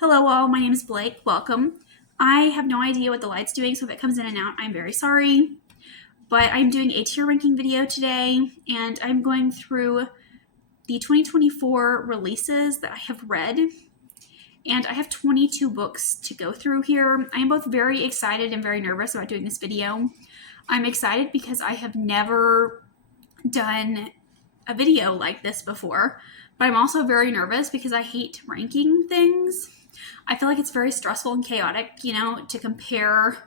Hello all, my name is Blake. Welcome. I have no idea what the light's doing, so if it comes in and out, I'm very sorry. But I'm doing a tier ranking video today, and I'm going through the 2024 releases that I have read. And I have 22 books to go through here. I am both very excited and very nervous about doing this video. I'm excited because I have never done a video like this before, but I'm also very nervous because I hate ranking things. I feel like it's very stressful and chaotic, to compare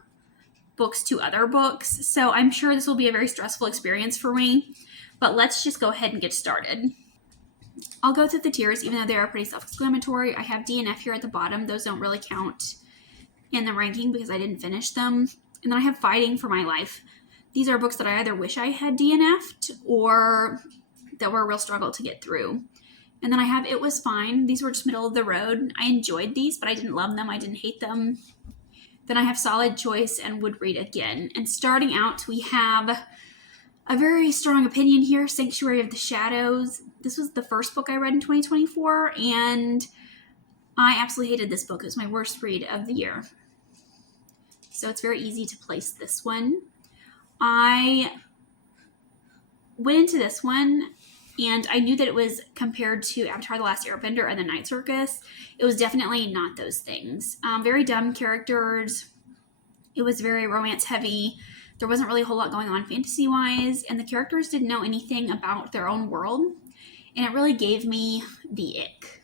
books to other books. So I'm sure this will be a very stressful experience for me, but let's just go ahead and get started. I'll go through the tiers, even though they are pretty self-explanatory. I have D and F here at the bottom. Those don't really count in the ranking because I didn't finish them. And then I have Fighting for My Life. These are books that I either wish I had DNF'd or that were a real struggle to get through. And then I have It Was Fine. These were just middle of the road. I enjoyed these, but I didn't love them. I didn't hate them. Then I have Solid Choice and Would Read Again. And starting out, we have a very strong opinion here, Sanctuary of the Shadows. This was the first book I read in 2024, and I absolutely hated this book. It was my worst read of the year. So it's very easy to place this one. I went into this one and I knew that it was compared to Avatar: The Last Airbender and The Night Circus. It was definitely not those things. Very dumb characters. It was very romance heavy. There wasn't really a whole lot going on fantasy-wise, and the characters didn't know anything about their own world, and it really gave me the ick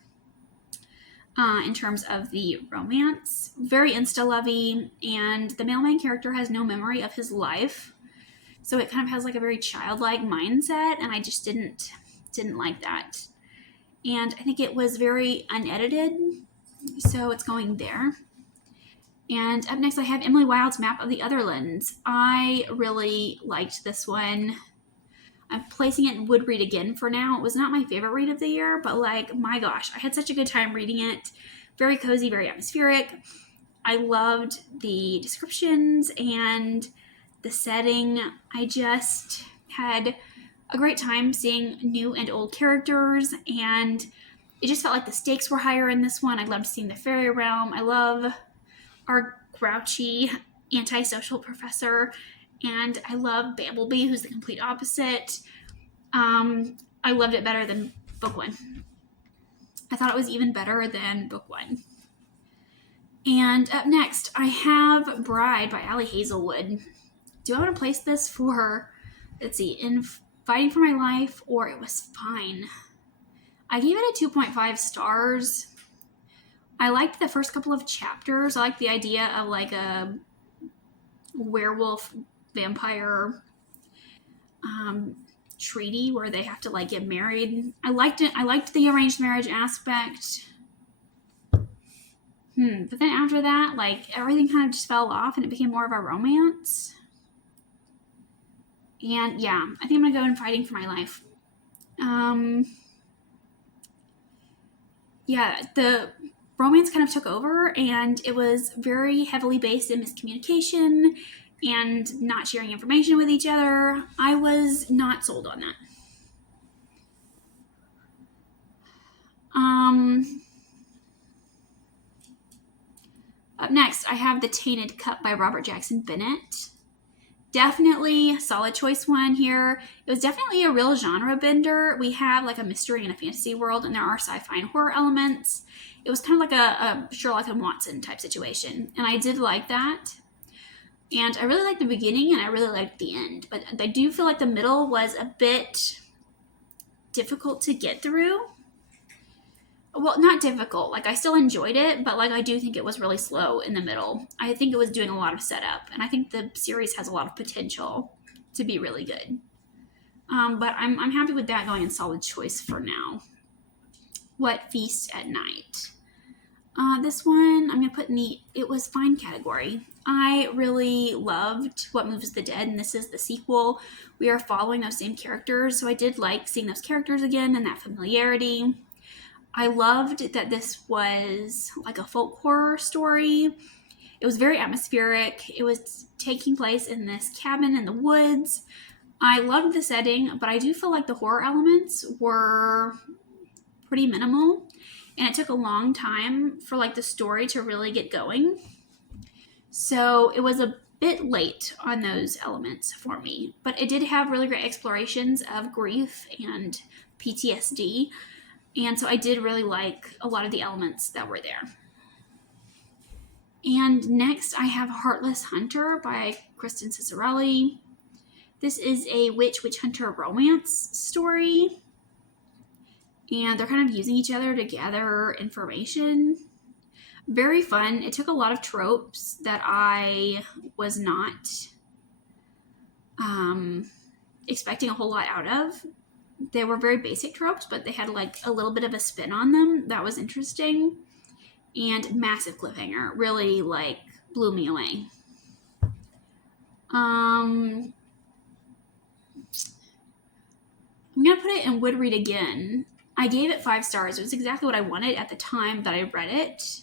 in terms of the romance. Very insta-lovey, and the male main character has no memory of his life. So it kind of has like a very childlike mindset, and I just didn't like that. And I think it was very unedited, so it's going there. And up next I have Emily Wilde's Map of the Otherlands. I really liked this one. I'm placing it in Would Read Again for now. It was not my favorite read of the year, but my gosh, I had such a good time reading it. Very cozy, very atmospheric. I loved the descriptions and the setting. I just had a great time seeing new and old characters, and it just felt like the stakes were higher in this one. I loved seeing the fairy realm. I love our grouchy antisocial professor, and I love Bamblebee, who's the complete opposite. I loved it better than book one. I thought it was even better than book one. And up next, I have Bride by Ali Hazelwood. Do I want to place this for, let's see, in Fighting for My Life or It Was Fine? I gave it a 2.5 stars. I liked the first couple of chapters. I liked the idea of like a werewolf vampire treaty where they have to like get married. I liked it. I liked the arranged marriage aspect. But then after that, like everything kind of just fell off and it became more of a romance. And yeah, I think I'm gonna go in Fighting for My Life. Yeah, the romance kind of took over, and it was very heavily based in miscommunication and not sharing information with each other. I was not sold on that. Up next, I have The Tainted Cup by Robert Jackson Bennett. Definitely solid choice one here. It was definitely a real genre bender. We have like a mystery and a fantasy world, and there are sci-fi and horror elements. It was kind of like a Sherlock and Watson type situation, and I did like that. And I really liked the beginning, and I really liked the end. But I do feel like the middle was a bit difficult to get through. Well, not difficult. Like, I still enjoyed it, but like I do think it was really slow in the middle. I think it was doing a lot of setup, and I think the series has a lot of potential to be really good. But I'm happy with that going in solid choice for now. What Feast at Night? This one I'm going to put in the It Was Fine category. I really loved What Moves the Dead, and this is the sequel. We are following those same characters, so I did like seeing those characters again and that familiarity. I loved that this was like a folk horror story. It was very atmospheric. It was taking place in this cabin in the woods. I loved the setting, but I do feel like the horror elements were pretty minimal. and it took a long time for like the story to really get going. So it was a bit late on those elements for me, but it did have really great explorations of grief and PTSD, and so I did really like a lot of the elements that were there. And next I have Heartless Hunter by Kristen Cicerelli. This is a witch hunter romance story, and they're kind of using each other to gather information. Very fun. It took a lot of tropes that I was not expecting a whole lot out of. They were very basic tropes, but they had like a little bit of a spin on them that was interesting. And massive cliffhanger. Really like blew me away. I'm gonna put it in Would Read Again. I gave it 5 stars. It was exactly what I wanted at the time that I read it.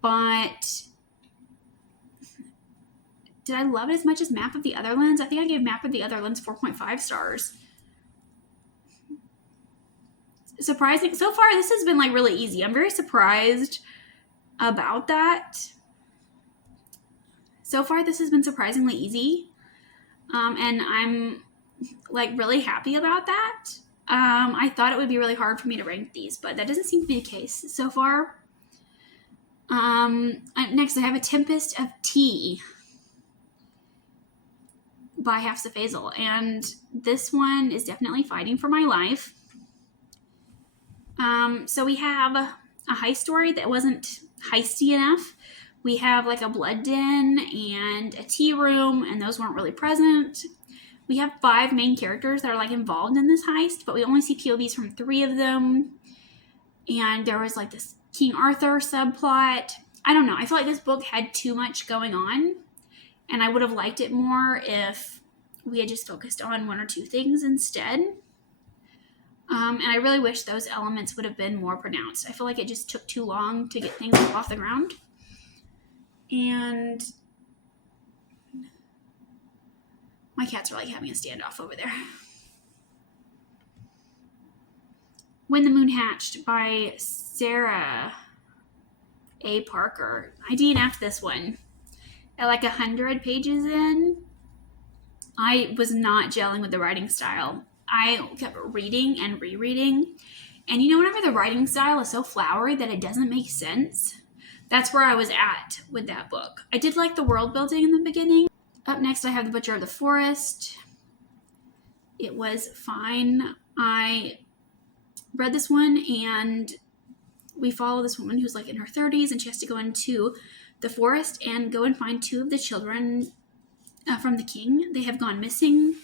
But did I love it as much as Map of the Otherlands? I think I gave Map of the Otherlands 4.5 stars. Surprising. So far, this has been like really easy. I'm very surprised about that. So far, this has been surprisingly easy. And I'm like really happy about that. I thought it would be really hard for me to rank these, but that doesn't seem to be the case so far. Next, I have A Tempest of Tea by Hafsa Faizal, and this one is definitely fighting for my life. So we have a heist story that wasn't heisty enough. We have like a blood den and a tea room, and those weren't really present. We have 5 main characters that are like involved in this heist, but we only see POVs from 3 of them. And there was like this King Arthur subplot. I don't know. I feel like this book had too much going on, and I would have liked it more if we had just focused on 1 or 2 things instead. And I really wish those elements would have been more pronounced. I feel like it just took too long to get things off the ground. And my cats are like having a standoff over there. When the Moon Hatched by Sarah A. Parker. I DNF'd this one. At like 100 pages in, I was not gelling with the writing style. I kept reading and rereading. And you know, whenever the writing style is so flowery that it doesn't make sense, that's where I was at with that book. I did like the world building in the beginning. Up next, I have The Butcher of the Forest. It was fine. I read this one, and we follow this woman who's like in her 30s, and she has to go into the forest and go and find 2 of the children from the king. They have gone missing,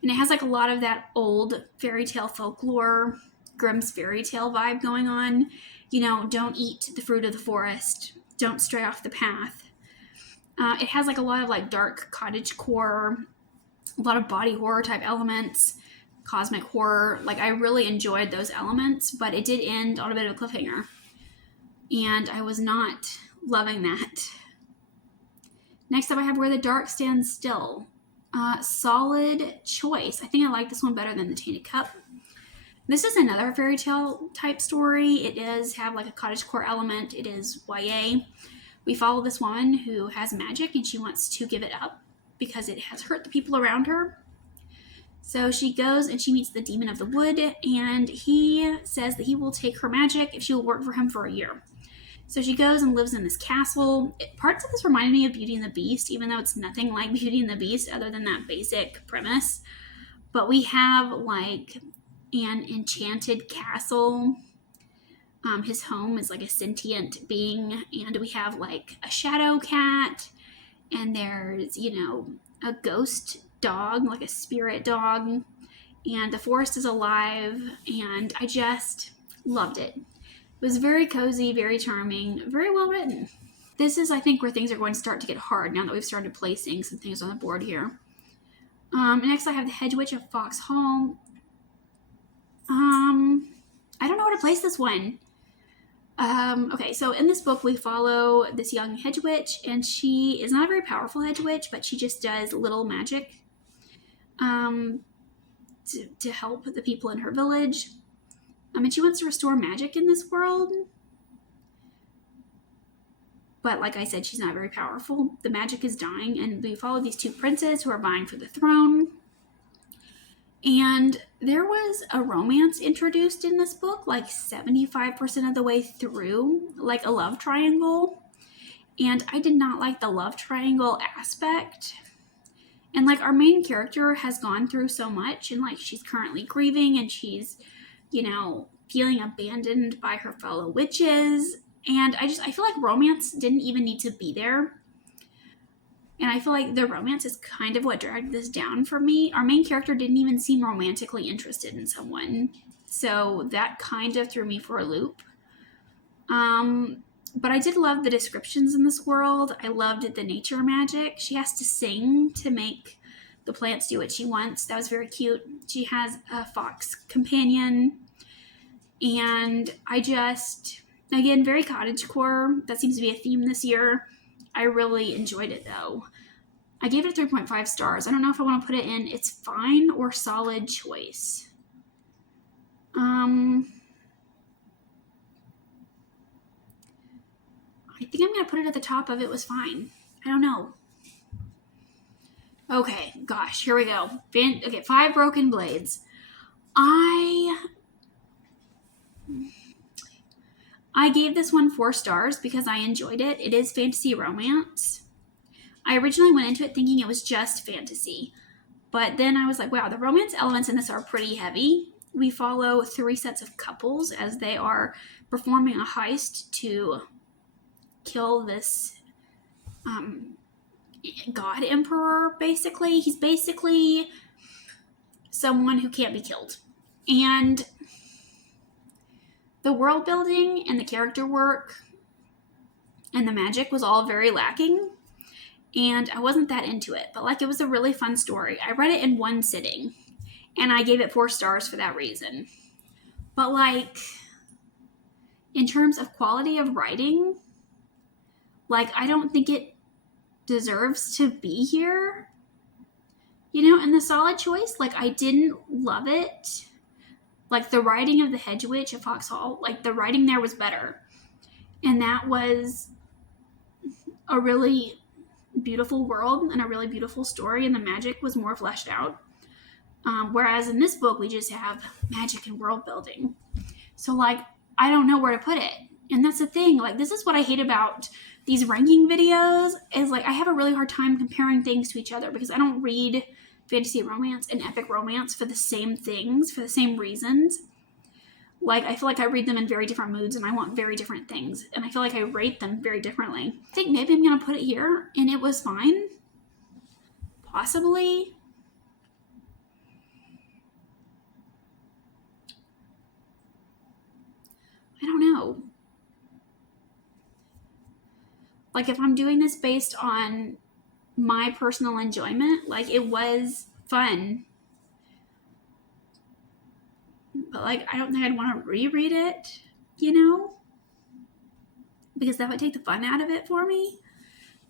and it has like a lot of that old fairy tale folklore, Grimm's fairy tale vibe going on. You know, don't eat the fruit of the forest, don't stray off the path. It has like a lot of like dark cottagecore, a lot of body horror type elements, cosmic horror. Like, I really enjoyed those elements, but it did end on a bit of a cliffhanger, and I was not loving that. Next up, I have Where the Dark Stands Still. Solid choice. I think I like this one better than The Tainted Cup. This is another fairy tale type story. It does have like a cottagecore element. It is YA. We follow this woman who has magic, and she wants to give it up because it has hurt the people around her. So she goes and she meets the Demon of the Wood, and he says that he will take her magic if she will work for him for a year. So she goes and lives in this castle. Parts of this reminded me of Beauty and the Beast, even though it's nothing like Beauty and the Beast other than that basic premise. But we have like an enchanted castle. His home is like a sentient being, and we have like a shadow cat, and there's, you know, a ghost dog, like a spirit dog, and the forest is alive, and I just loved it. It was very cozy, very charming, very well written. This is, I think, where things are going to start to get hard now that we've started placing some things on the board here. Next, I have The Hedge Witch of Fox Hall. I don't know where to place this one. Okay, so in this book, we follow this young hedge witch, and she is not a very powerful hedge witch, but she just does little magic to help the people in her village. And she wants to restore magic in this world. But like I said, she's not very powerful. The magic is dying, and we follow these two princes who are vying for the throne. And there was a romance introduced in this book, like 75% of the way through, like a love triangle. And I did not like the love triangle aspect. And like our main character has gone through so much, and like she's currently grieving, and she's, you know, feeling abandoned by her fellow witches. And I feel like romance didn't even need to be there. And I feel like the romance is kind of what dragged this down for me. Our main character didn't even seem romantically interested in someone. So that kind of threw me for a loop. But I did love the descriptions in this world. I loved the nature magic. She has to sing to make the plants do what she wants. That was very cute. She has a fox companion. And again, very cottagecore. That seems to be a theme this year. I really enjoyed it though. I gave it a 3.5 stars. I don't know if I want to put it in it's fine or solid choice. I think I'm going to put it at the top of it was fine. I don't know. Okay, gosh, here we go. Okay, 5 Broken Blades. I gave this one 4 stars because I enjoyed it. It is fantasy romance. I originally went into it thinking it was just fantasy. But then I was like, wow, the romance elements in this are pretty heavy. We follow 3 sets of couples as they are performing a heist to kill this god emperor, basically. He's basically someone who can't be killed. And the world building and the character work and the magic was all very lacking. And I wasn't that into it. But like, it was a really fun story. I read it in one sitting. And I gave it 4 stars for that reason. But like, in terms of quality of writing, like, I don't think it deserves to be here. You know, and the solid choice, like, I didn't love it. Like, the writing of the Hedge Witch of Foxhall, like, the writing there was better. And that was a really beautiful world and a really beautiful story, and the magic was more fleshed out. Whereas in this book, we just have magic and world building. So, like, I don't know where to put it. And that's the thing. Like, this is what I hate about these ranking videos is, like, I have a really hard time comparing things to each other because I don't read fantasy romance and epic romance for the same things, for the same reasons. Like, I feel like I read them in very different moods and I want very different things. And I feel like I rate them very differently. I think maybe I'm going to put it here and it was fine. Possibly. I don't know. Like, if I'm doing this based on my personal enjoyment, like, it was fun. But, like, I don't think I'd want to reread it, you know? Because that would take the fun out of it for me.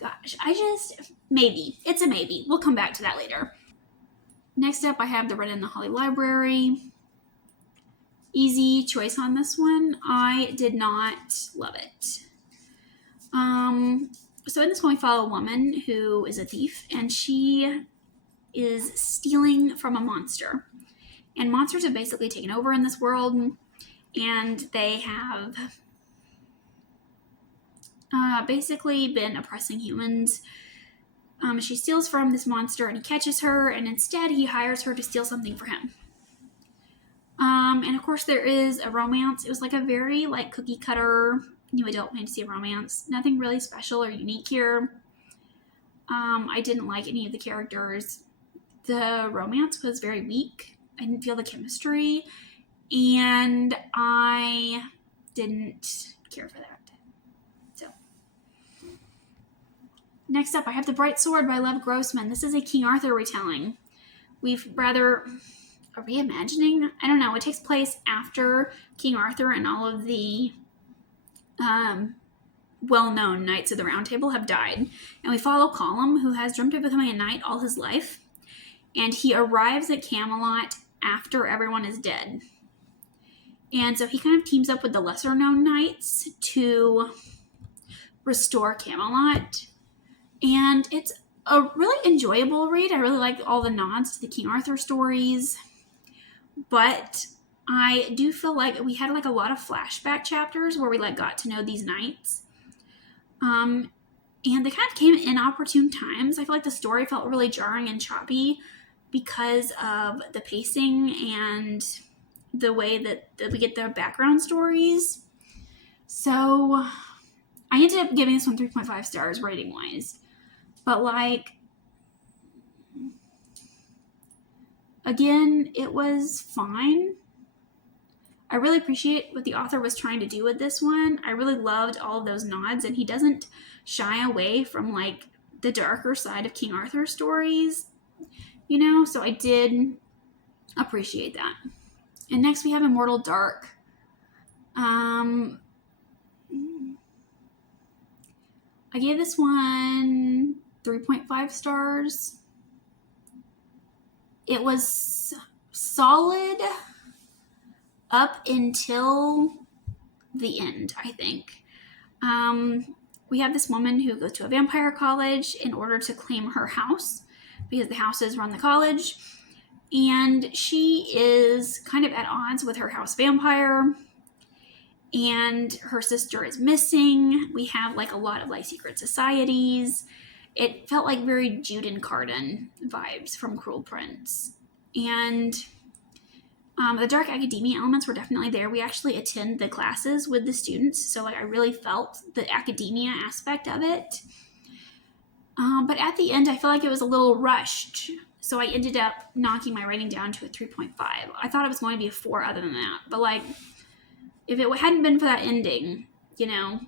Gosh, maybe. It's a maybe. We'll come back to that later. Next up, I have The Red in the Holly Library. Easy choice on this one. I did not love it. So in this one, we follow a woman who is a thief, and she is stealing from a monster. And monsters have basically taken over in this world, and they have basically been oppressing humans. She steals from this monster, and he catches her, and instead he hires her to steal something for him. And of course there is a romance. It was like a very like cookie cutter new adult fantasy romance. Nothing really special or unique here. I didn't like any of the characters. The romance was very weak. I didn't feel the chemistry, and I didn't care for that. So, next up, I have The Bright Sword by Lev Grossman. This is a King Arthur retelling. A reimagining? I don't know. It takes place after King Arthur and all of the well-known Knights of the Round Table have died. And we follow Gollum, who has dreamt of becoming a knight all his life. And he arrives at Camelot after everyone is dead. And so he kind of teams up with the lesser known knights to restore Camelot. And it's a really enjoyable read. I really like all the nods to the King Arthur stories. But I do feel like we had like a lot of flashback chapters where we like got to know these knights. And they kind of came at inopportune times. I feel like the story felt really jarring and choppy because of the pacing and the way that we get their background stories. So I ended up giving this one 3.5 stars rating wise. But like, again, it was fine. I really appreciate what the author was trying to do with this one. I really loved all of those nods, and he doesn't shy away from like the darker side of King Arthur stories, you know, so I did appreciate that. And next we have Immortal Dark. I gave this one 3.5 stars. It was solid up until the end, I think. We have this woman who goes to a vampire college in order to claim her house because the houses run the college. And she is kind of at odds with her house vampire. And her sister is missing. We have like a lot of like secret societies. It felt like very Juden Carden vibes from Cruel Prince. And the dark academia elements were definitely there. We actually attend the classes with the students, so like I really felt the academia aspect of it. But at the end, I feel like it was a little rushed, so I ended up knocking my rating down to a 3.5. I thought it was going to be a 4 other than that, but like if it hadn't been for that ending, you know,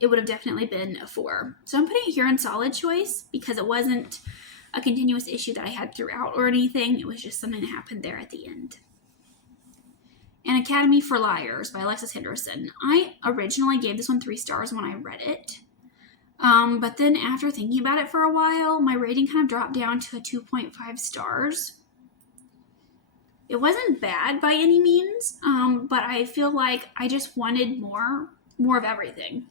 it would have definitely been a 4. So I'm putting it here in solid choice because it wasn't a continuous issue that I had throughout or anything. It was just something that happened there at the end. An Academy for Liars by Alexis Henderson. I originally gave this one 3 stars when I read it. But then after thinking about it for a while, my rating kind of dropped down to a 2.5 stars. It wasn't bad by any means, but I feel like I just wanted more of everything.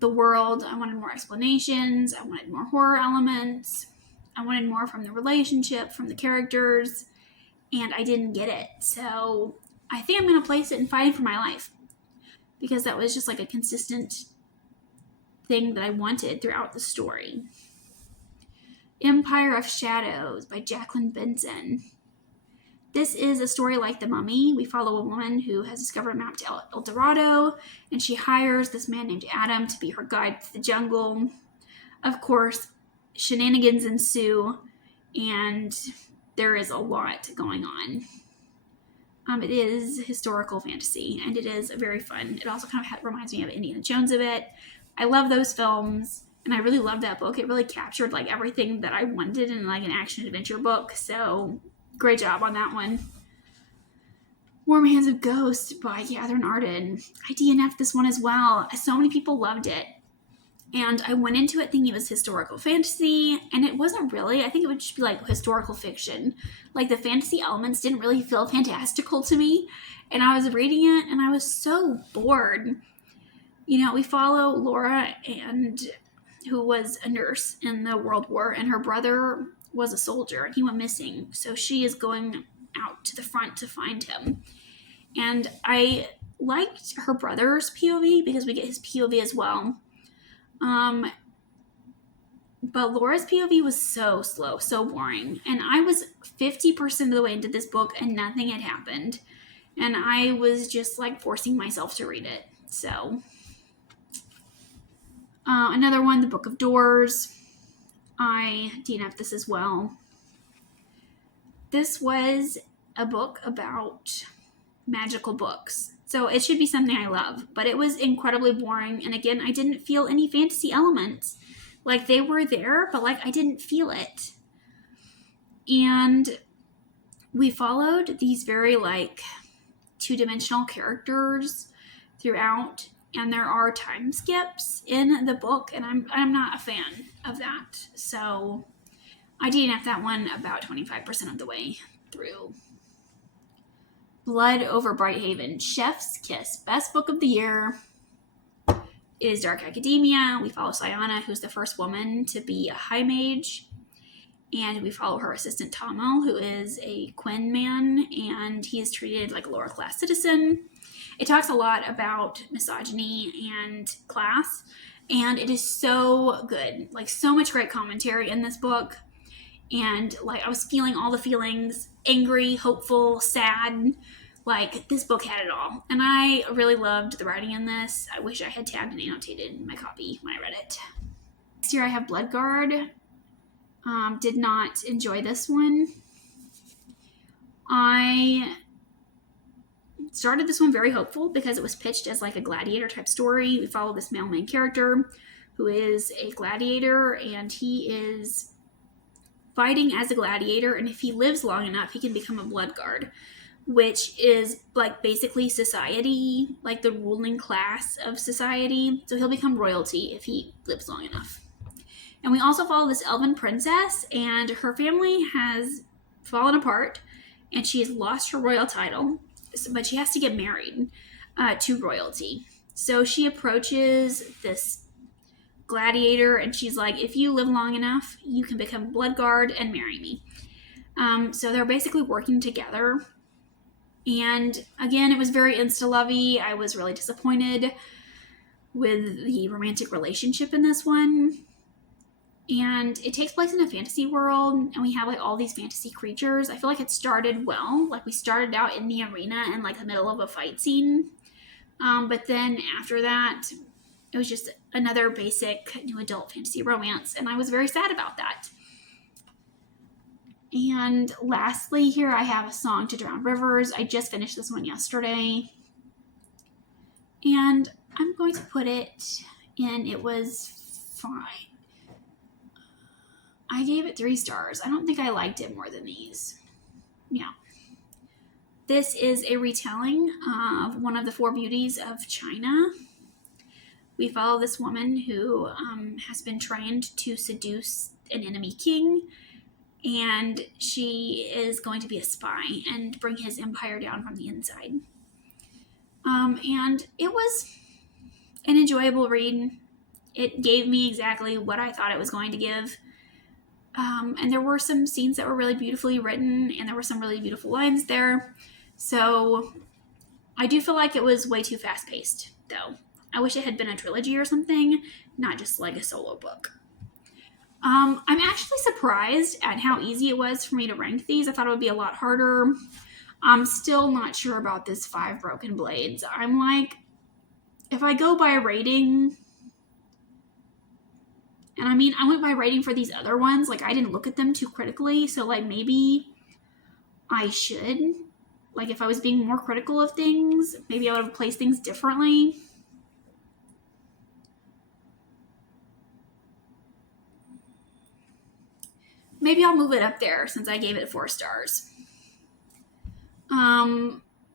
The world, I wanted more explanations, I wanted more horror elements, I wanted more from the relationship, from the characters, and I didn't get it. So I think I'm going to place it in Fighting for My Life because that was just like a consistent thing that I wanted throughout the story. Empire of Shadows by Jacqueline Benson. This is a story like The Mummy. We follow a woman who has discovered a map to El Dorado, and she hires this man named Adam to be her guide to the jungle. Of course, shenanigans ensue, and there is a lot going on. It is historical fantasy, and it is very fun. It also kind of reminds me of Indiana Jones a bit. I love those films, and I really love that book. It really captured like everything that I wanted in like an action adventure book, so great job on that one. Warm Hands of Ghosts by Catherine Arden. I DNF'd this one as well. So many people loved it. And I went into it thinking it was historical fantasy, and it wasn't really. I think it would just be like historical fiction. Like the fantasy elements didn't really feel fantastical to me. And I was reading it, and I was so bored. You know, we follow Laura, who was a nurse in the World War, and her brother was a soldier, and he went missing. So she is going out to the front to find him. And I liked her brother's POV because we get his POV as well. But Laura's POV was so slow, so boring. And I was 50% of the way into this book and nothing had happened. And I was just like forcing myself to read it. So, another one, The Book of Doors. I DNF'd this as well. This was a book about magical books. So it should be something I love, but it was incredibly boring. And again, I didn't feel any fantasy elements. Like they were there, but like I didn't feel it. And we followed these very like two-dimensional characters throughout, and there are time skips in the book, and I'm not a fan of that. So I DNF'd that one about 25% of the way through. Blood Over Brighthaven, Chef's Kiss, best book of the year. It is dark academia. We follow Sayana, who's the first woman to be a high mage. And we follow her assistant Tamil, who is a Quinn man, and he is treated like a lower class citizen. It talks a lot about misogyny and class, and it is so good. Like, so much great commentary in this book. And like, I was feeling all the feelings: angry, hopeful, sad. Like, this book had it all. And I really loved the writing in this. I wish I had tabbed and annotated my copy when I read it. Next year I have Bloodguard. Did not enjoy this one. I started this one very hopeful because it was pitched as like a gladiator type story. We follow this male main character who is a gladiator, and he is fighting as a gladiator, and if he lives long enough, he can become a Bloodguard, which is like basically society, like the ruling class of society. So he'll become royalty if he lives long enough. And we also follow this elven princess, and her family has fallen apart, and she has lost her royal title, but she has to get married to royalty. So she approaches this gladiator, and she's like, if you live long enough, you can become Bloodguard and marry me. So they're basically working together. And again, it was very insta-lovey. I was really disappointed with the romantic relationship in this one. And it takes place in a fantasy world, and we have like all these fantasy creatures. I feel like it started well. Like, we started out in the arena in like the middle of a fight scene. But then after that, it was just another basic new adult fantasy romance, and I was very sad about that. And lastly, here I have A Song to Drown Rivers. I just finished this one yesterday. And I'm going to put it in, it was fine. I gave it 3 stars. I don't think I liked it more than these. Yeah. This is a retelling of one of the 4 beauties of China. We follow this woman who has been trained to seduce an enemy king, and she is going to be a spy and bring his empire down from the inside. And it was an enjoyable read. It gave me exactly what I thought it was going to give. And there were some scenes that were really beautifully written, and there were some really beautiful lines there. So I do feel like it was way too fast-paced, though. I wish it had been a trilogy or something, not just like a solo book. I'm actually surprised at how easy it was for me to rank these. I thought it would be a lot harder. I'm still not sure about this 5 Broken Blades. I'm like, if I go by rating... And I mean, I went by rating for these other ones. Like, I didn't look at them too critically. So, like, maybe I should. Like, if I was being more critical of things, maybe I would have placed things differently. Maybe I'll move it up there since I gave it 4 stars.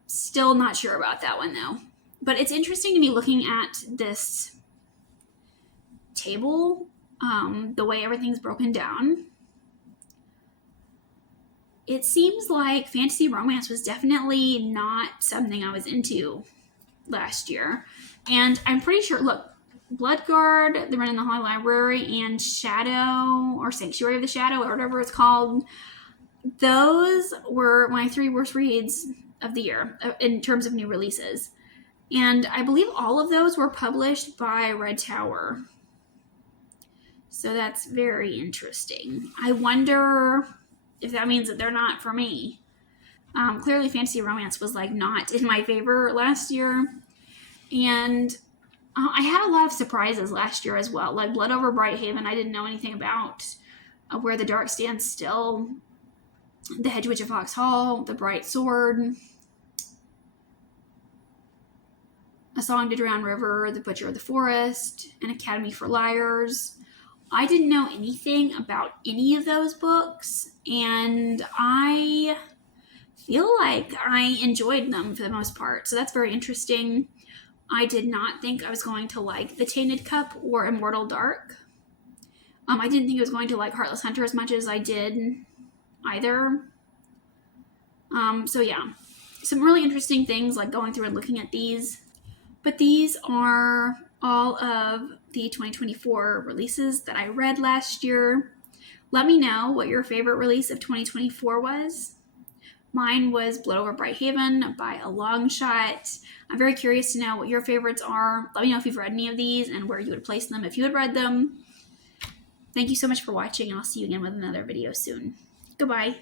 Still not sure about that one, though. But it's interesting to me looking at this table. The way everything's broken down. It seems like fantasy romance was definitely not something I was into last year. And I'm pretty sure, look, Bloodguard, The Run in the Holy Library, and Shadow, or Sanctuary of the Shadow, or whatever it's called, those were my 3 worst reads of the year in terms of new releases. And I believe all of those were published by Red Tower. So that's very interesting. I wonder if that means that they're not for me. Clearly fantasy romance was like not in my favor last year. And I had a lot of surprises last year as well. Like Blood Over Brighthaven, I didn't know anything about. Where the Dark Stands Still, The Hedge Witch of Foxhall, The Bright Sword, A Song to Drown River, The Butcher of the Forest, An Academy for Liars. I didn't know anything about any of those books, and I feel like I enjoyed them for the most part, so that's very interesting. I did not think I was going to like The Tainted Cup or Immortal Dark. I didn't think I was going to like Heartless Hunter as much as I did either. So yeah, some really interesting things, like going through and looking at these. But these are all of the 2024 releases that I read last year. Let me know what your favorite release of 2024 was. Mine was Blood Over Brighthaven by a long shot. I'm very curious to know what your favorites are. Let me know if you've read any of these and where you would place them if you had read them. Thank you so much for watching, and I'll see you again with another video soon. Goodbye.